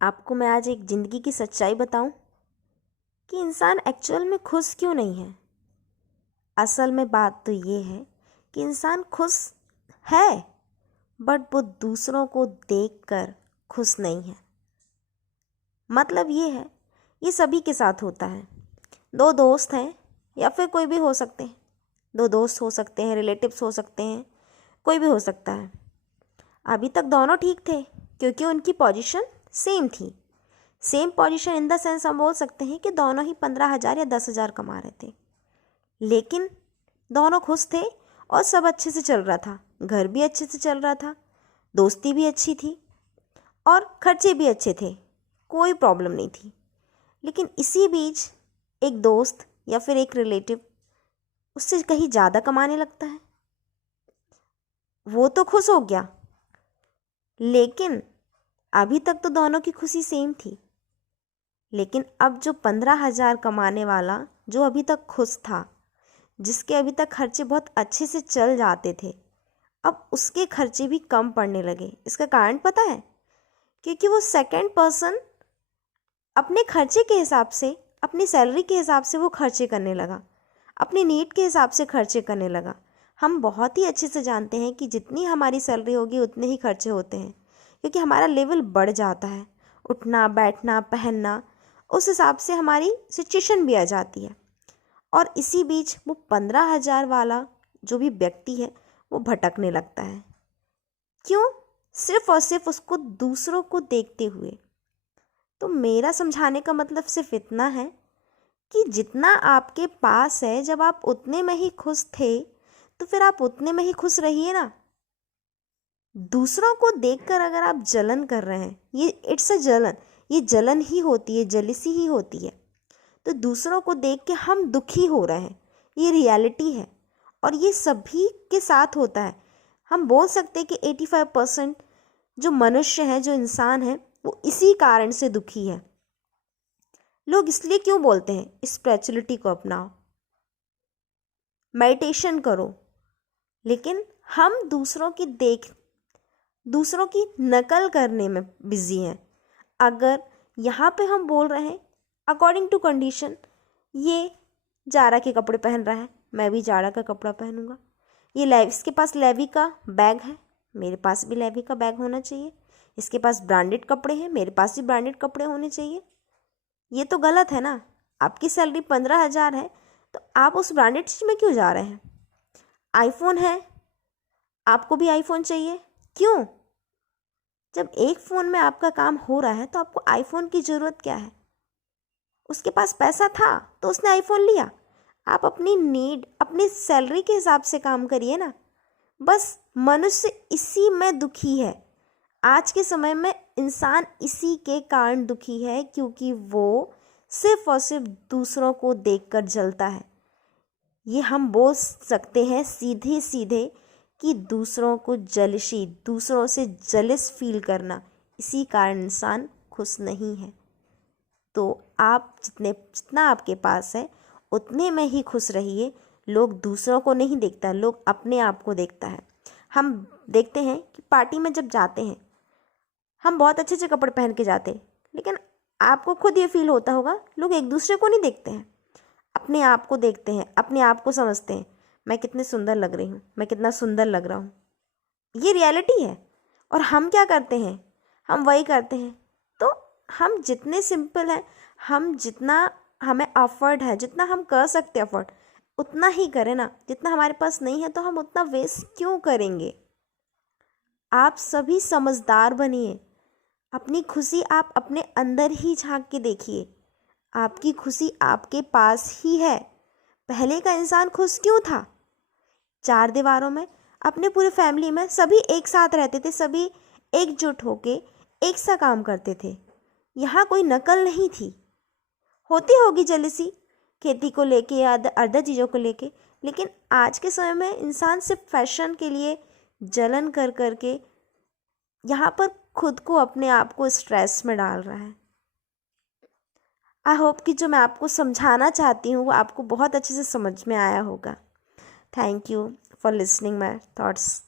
आपको मैं आज एक ज़िंदगी की सच्चाई बताऊं कि इंसान एक्चुअल में खुश क्यों नहीं है। असल में बात तो ये है कि इंसान खुश है, बट वो दूसरों को देखकर खुश नहीं है। मतलब ये है, ये सभी के साथ होता है। दो दोस्त हैं या फिर कोई भी हो सकते हैं, दो दोस्त हो सकते हैं, रिलेटिव्स हो सकते हैं, कोई भी हो सकता है। अभी तक दोनों ठीक थे क्योंकि उनकी पोजीशन सेम थी। Same position in the sense हम बोल सकते हैं कि दोनों ही 15,000 या 10,000 कमा रहे थे, लेकिन दोनों खुश थे और सब अच्छे से चल रहा था। घर भी अच्छे से चल रहा था, दोस्ती भी अच्छी थी और खर्चे भी अच्छे थे, कोई प्रॉब्लम नहीं थी। लेकिन इसी बीच एक दोस्त या फिर एक रिलेटिव उससे कहीं ज़्यादा कमाने लगता है। वो तो खुश हो गया, लेकिन अभी तक तो दोनों की खुशी सेम थी। लेकिन अब जो 15,000 कमाने वाला, जो अभी तक खुश था, जिसके अभी तक खर्चे बहुत अच्छे से चल जाते थे, अब उसके खर्चे भी कम पड़ने लगे। इसका कारण पता है? क्योंकि वो सेकंड पर्सन अपने खर्चे के हिसाब से, अपनी सैलरी के हिसाब से वो खर्चे करने लगा, अपनी नीड के हिसाब से खर्चे करने लगा। हम बहुत ही अच्छे से जानते हैं कि जितनी हमारी सैलरी होगी उतने ही खर्चे होते हैं, क्योंकि हमारा लेवल बढ़ जाता है। उठना, बैठना, पहनना, उस हिसाब से हमारी सिचुएशन भी आ जाती है। और इसी बीच वो 15,000 वाला जो भी व्यक्ति है वो भटकने लगता है। क्यों? सिर्फ और सिर्फ उसको दूसरों को देखते हुए। तो मेरा समझाने का मतलब सिर्फ इतना है कि जितना आपके पास है, जब आप उतने में ही खुश थे तो फिर आप उतने में ही खुश रहिए ना। दूसरों को देखकर अगर आप जलन कर रहे हैं, ये इट्स अ जलन, ये जलन ही होती है, जलिसी ही होती है। तो दूसरों को देख के हम दुखी हो रहे हैं, ये रियलिटी है और ये सभी के साथ होता है। हम बोल सकते हैं कि 85% जो मनुष्य हैं, जो इंसान हैं, वो इसी कारण से दुखी है। लोग इसलिए क्यों बोलते हैं स्पिरिचुअलिटी को अपनाओ, मेडिटेशन करो, लेकिन हम दूसरों की नकल करने में बिजी हैं। अगर यहाँ पे हम बोल रहे हैं अकॉर्डिंग टू कंडीशन, ये जारा के कपड़े पहन रहा है, मैं भी जारा का कपड़ा पहनूंगा। ये इसके पास लेवी का बैग है, मेरे पास भी लेवी का बैग होना चाहिए। इसके पास ब्रांडेड कपड़े हैं, मेरे पास भी ब्रांडेड कपड़े होने चाहिए। ये तो गलत है ना। आपकी सैलरी 15,000 है तो आप उस ब्रांडेड चीज़ में क्यों जा रहे हैं? आईफोन है, आपको भी आईफोन चाहिए, क्यों? जब एक फ़ोन में आपका काम हो रहा है तो आपको आईफोन की ज़रूरत क्या है? उसके पास पैसा था तो उसने आईफोन लिया। आप अपनी नीड, अपनी सैलरी के हिसाब से काम करिए ना। बस मनुष्य इसी में दुखी है। आज के समय में इंसान इसी के कारण दुखी है, क्योंकि वो सिर्फ और सिर्फ दूसरों को देखकर जलता है। ये हम बोल सकते हैं सीधे सीधे कि दूसरों को जलसी, दूसरों से जलिस फील करना, इसी कारण इंसान खुश नहीं है। तो आप जितना आपके पास है उतने में ही खुश रहिए। लोग दूसरों को नहीं देखता, लोग अपने आप को देखता है। हम देखते हैं कि पार्टी में जब जाते हैं, हम बहुत अच्छे अच्छे कपड़े पहन के जाते हैं, लेकिन आपको खुद ये फील होता होगा, लोग एक दूसरे को नहीं देखते हैं, अपने आप को देखते हैं, अपने आप को समझते हैं। मैं कितनी सुंदर लग रही हूँ, मैं कितना सुंदर लग रहा हूँ, ये रियलिटी है। और हम क्या करते हैं? हम वही करते हैं। तो हम जितने सिंपल हैं, हम जितना हमें अफोर्ड है, जितना हम कर सकते हैं अफोर्ड, उतना ही करें ना। जितना हमारे पास नहीं है तो हम उतना वेस्ट क्यों करेंगे? आप सभी समझदार बनिए। अपनी खुशी आप अपने अंदर ही झांक के देखिए। आपकी खुशी आपके पास ही है। पहले का इंसान खुश क्यों था? चार दीवारों में, अपने पूरे फैमिली में सभी एक साथ रहते थे, सभी एकजुट होके एक सा काम करते थे। यहाँ कोई नकल नहीं थी। होती होगी जेलसी खेती को लेके या अदर चीज़ों को लेके, लेकिन आज के समय में इंसान सिर्फ फैशन के लिए जलन कर करके यहाँ पर खुद को, अपने आप को स्ट्रेस में डाल रहा है। आई होप कि जो मैं आपको समझाना चाहती हूँ वो आपको बहुत अच्छे से समझ में आया होगा। Thank you for listening my thoughts.